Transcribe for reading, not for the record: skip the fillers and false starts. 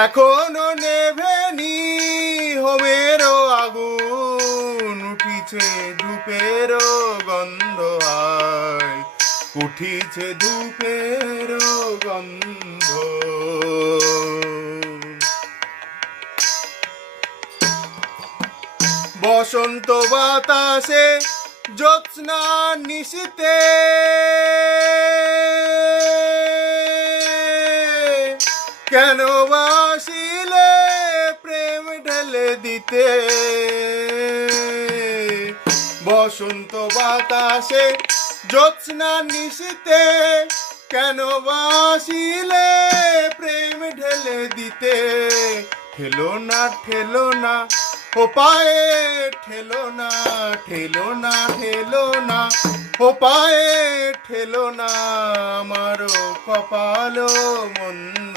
এখনো নেভেনি হোমেরও আগুন, উঠিছে ধূপেরও গন্ধ আয়, উঠিছে ধূপেরও গন্ধ। বসন্ত বাতাসে জ্যোৎস্না নিশীতে কেন বাসিলে প্রেম ঢেলে দিতে। বসন্ত বাতাসে জ্যোৎস্না নিশীতে কেন বাসিলে প্রেম ঢেলে দিতে। ঠেলো না ঠেলো না ও পায়ে, ঠেলো না ঠেলো না ঠেলো না ও পায়ে, ঠেলো না আমারও কপাল মন্দ।